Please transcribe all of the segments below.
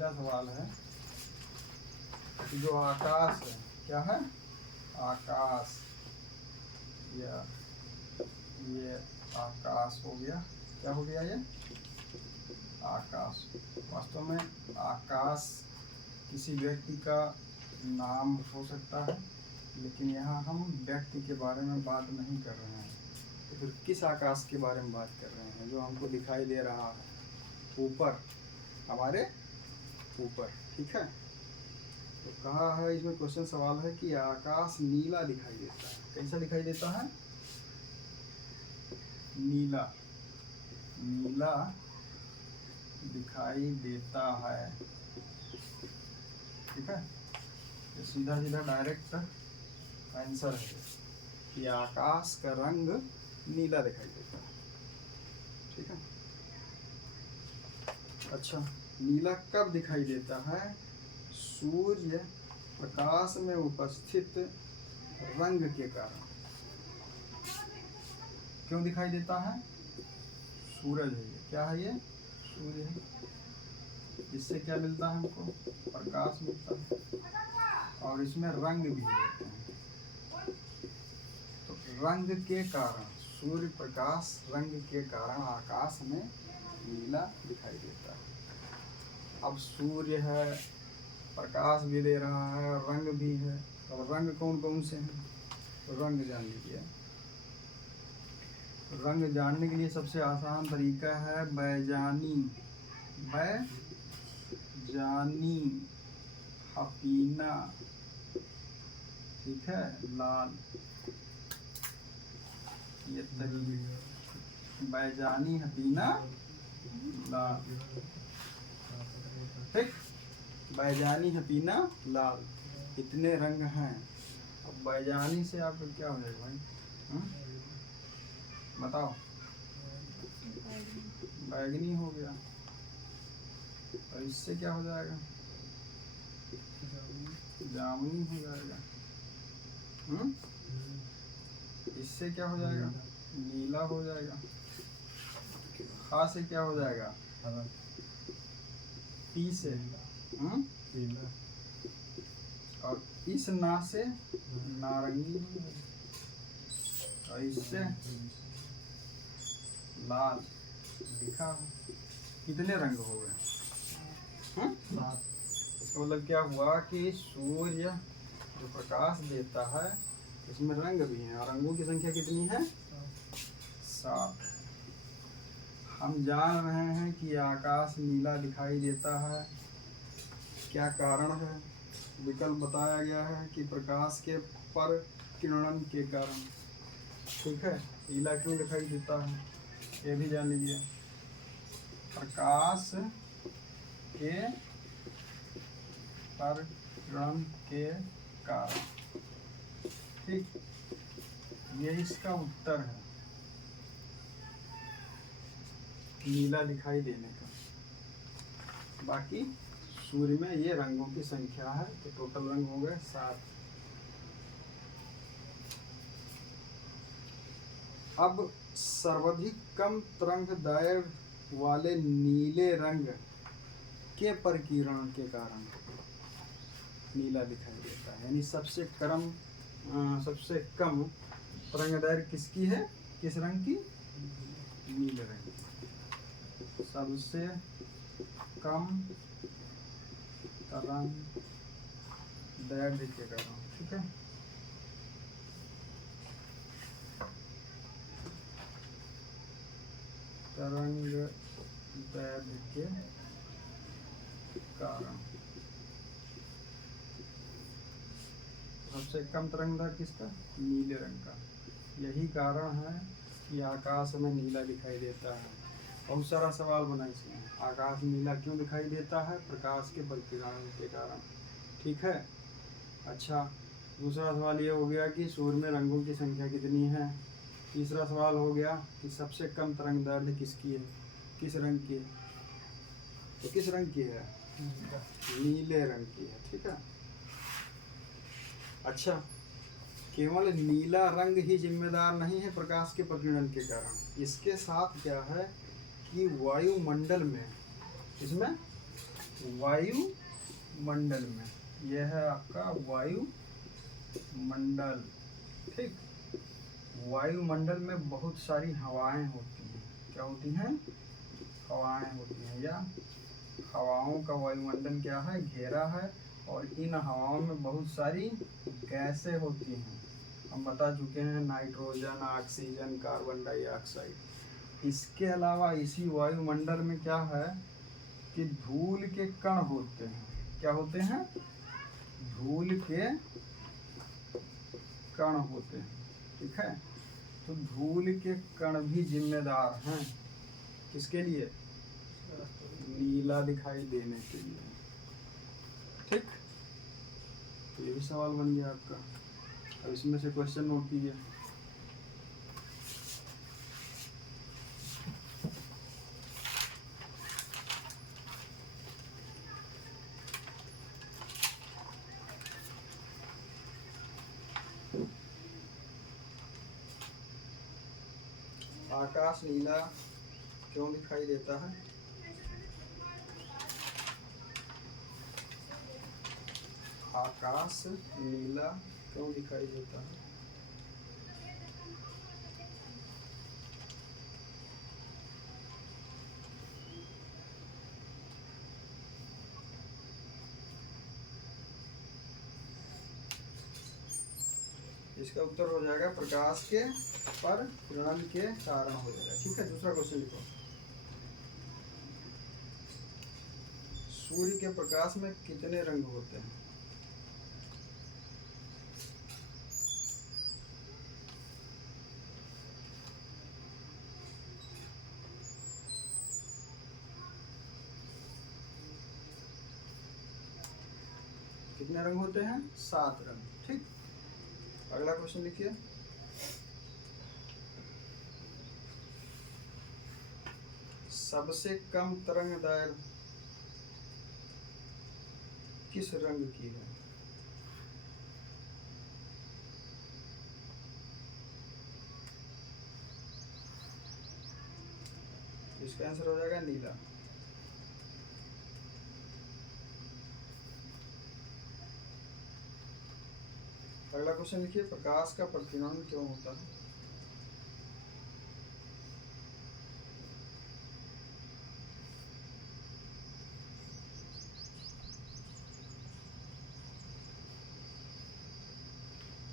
पहला सवाल है कि जो आकाश है, क्या है? आकाश, या ये आकाश हो गया। क्या हो गया ये? आकाश। वास्तव में आकाश किसी व्यक्ति का नाम हो सकता है, लेकिन यहाँ हम व्यक्ति के बारे में बात नहीं कर रहे हैं। तो फिर किस आकाश के बारे में बात कर रहे हैं? जो हमको दिखाई दे रहा है ऊपर, हमारे ऊपर, ठीक है। तो कहा है इसमें, क्वेश्चन सवाल है कि आकाश नीला दिखाई देता है। कैसा दिखाई देता है? नीला, नीला दिखाई देता है, ठीक है। ये सीधा सीधा डायरेक्ट आंसर है कि आकाश का रंग नीला दिखाई देता है, ठीक है। अच्छा, नीला कब दिखाई देता है? सूर्य प्रकाश में उपस्थित रंग के कारण। क्यों दिखाई देता है? सूरज है ये, क्या है ये? सूर्य है। इससे क्या मिलता है हमको? प्रकाश मिलता है, और इसमें रंग भी होते हैं। तो रंग के कारण, सूर्य प्रकाश रंग के कारण आकाश में नीला दिखाई देता है। अब सूर्य है, प्रकाश भी दे रहा है, रंग भी है। और रंग कौन कौन से हैं? तो रंग जान लीजिए। रंग जानने के लिए सबसे आसान तरीका है बैजानी। बैजानी, हपीना, ठीक है, लाल। ये तरीके, बैजानी, हपीना, लाल, ठीक। बैजानी, हपीना, लाल, इतने रंग हैं। अब बैजानी से आपका क्या हो जाएगा भाई? बताओ। बैगनी हो गया। और इससे क्या हो जाएगा? जामुनी हो जाएगा। इससे क्या हो जाएगा? नीला हो जाएगा। खा से क्या हो जाएगा? पी से और इस ना से नारंगी हो जाएगा। और इससे लाल। लिखा, कितने रंग हो गए? तो मतलब क्या हुआ कि सूर्य जो प्रकाश देता है इसमें रंग भी हैं, और रंगों की संख्या कितनी है? 7। हम जान रहे हैं कि आकाश नीला दिखाई देता है। क्या कारण है? विकल्प बताया गया है कि प्रकाश के पर किरणन के कारण, ठीक है। नीला क्यों दिखाई देता है ये भी जान लीजिए। प्रकाश के पर किरण के कारण, ठीक। ये इसका उत्तर है नीला दिखाई देने का। बाकी सूर्य में ये रंगों की संख्या है, तो टोटल रंग हो गए 7। अब सर्वाधिक कम तरंगदैर्घ्य वाले नीले रंग के परिकिरण के कारण नीला दिखाई देता है। यानी सबसे सबसे कम तरंगदैर्घ्य किसकी है? किस रंग की? नीले रंग की। सबसे कम तरंगदैर्घ्य के कारण, ठीक है। तरंगदैर्घ्य के कारण सबसे कम तरंगदैर्घ्य किसका? नीले रंग का। यही कारण है कि आकाश में नीला दिखाई देता है। बहुत सारा सवाल बना इसमें। आकाश नीला क्यों दिखाई देता है? प्रकाश के परिकिरण के कारण, ठीक है। अच्छा, दूसरा सवाल ये हो गया कि सूर्य में रंगों की संख्या कितनी है। तीसरा सवाल हो गया कि सबसे कम तरंगदैर्घ्य किसकी है, किस रंग की है। तो किस रंग की है? नीले रंग की है, ठीक है। अच्छा, केवल नीला रंग ही जिम्मेदार नहीं है प्रकाश के प्रकीर्णन के कारण। इसके साथ क्या है कि वायुमंडल में, इसमें वायुमंडल में। यह है आपका वायुमंडल। ठीक, वायुमंडल में बहुत सारी हवाएं होती हैं। क्या होती हैं? हवाएं होती हैं, या हवाओं का वायुमंडल क्या है? घेरा है। और इन हवाओं में बहुत सारी गैसें होती हैं। हम बता चुके हैं, नाइट्रोजन, ऑक्सीजन, कार्बन डाइऑक्साइड। इसके अलावा इसी वायुमंडल में क्या है कि धूल के कण होते हैं। क्या होते हैं? धूल के कण होते हैं। ठीक है, तो धूल के कण भी जिम्मेदार हैं किसके लिए? नीला दिखाई देने के लिए। ठीक, तो ये भी सवाल बन गया आपका। अब इसमें से क्वेश्चन नोट कीजिए। आकाश नीला क्यों दिखाई देता है? आकाश नीला क्यों दिखाई देता है? इसका उत्तर हो जाएगा प्रकाश के परिकिरण के कारण हो जाएगा। ठीक है, दूसरा क्वेश्चन लिखो। सूर्य के प्रकाश में कितने रंग होते हैं? कितने रंग होते हैं? 7 रंग। ठीक, अगला क्वेश्चन लिखिए। सबसे कम तरंगदैर्घ्य किस रंग की है? इसका आंसर हो जाएगा नीला। अगला क्वेश्चन लिखिए। प्रकाश का प्रतिबिंब क्यों होता है?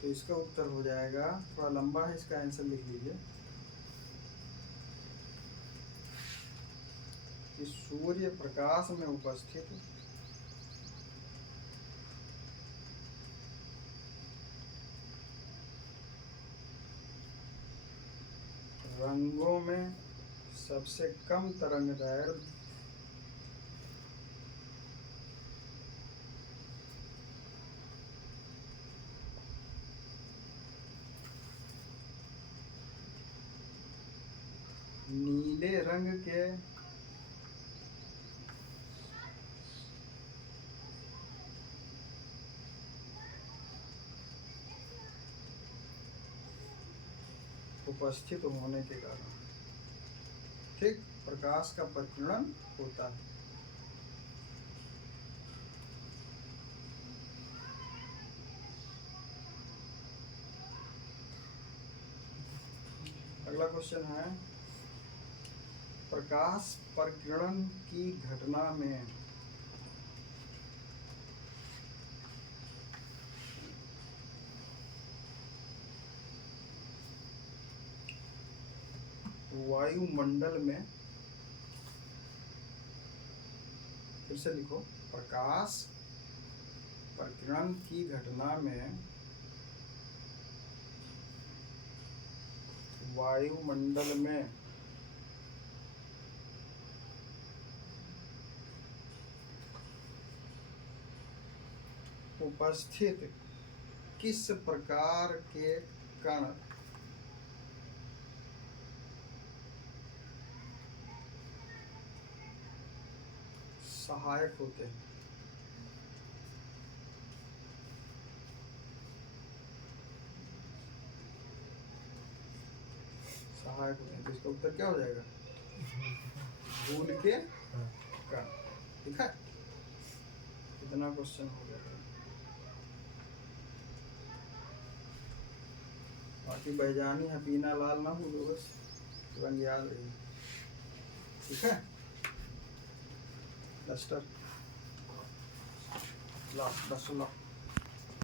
तो इसका उत्तर हो जाएगा, थोड़ा लंबा है, इसका आंसर लिख लीजिए कि सूर्य प्रकाश में उपस्थित रंगों में सबसे कम तरंगदैर्घ्य नीले रंग के उपस्थित होने के कारण, ठीक, प्रकाश का प्रतिबिंब होता है। अगला क्वेश्चन है, प्रकाश प्रकीर्णन की घटना में वायुमंडल में, फिर से लिखो, प्रकाश प्रकीर्णन की घटना में वायुमंडल में उपस्थित किस प्रकार के कण सहायक होते हैं? सहायक होते हैं, तो इसका उत्तर क्या हो जाएगा? धूल के कण। ठीक है, कितना क्वेश्चन हो गया था। बाकी बैजानी हबीना लाल ना भूलो, बस रंग याद रही। ठीक है, डस्टर ला, डस्टर ला।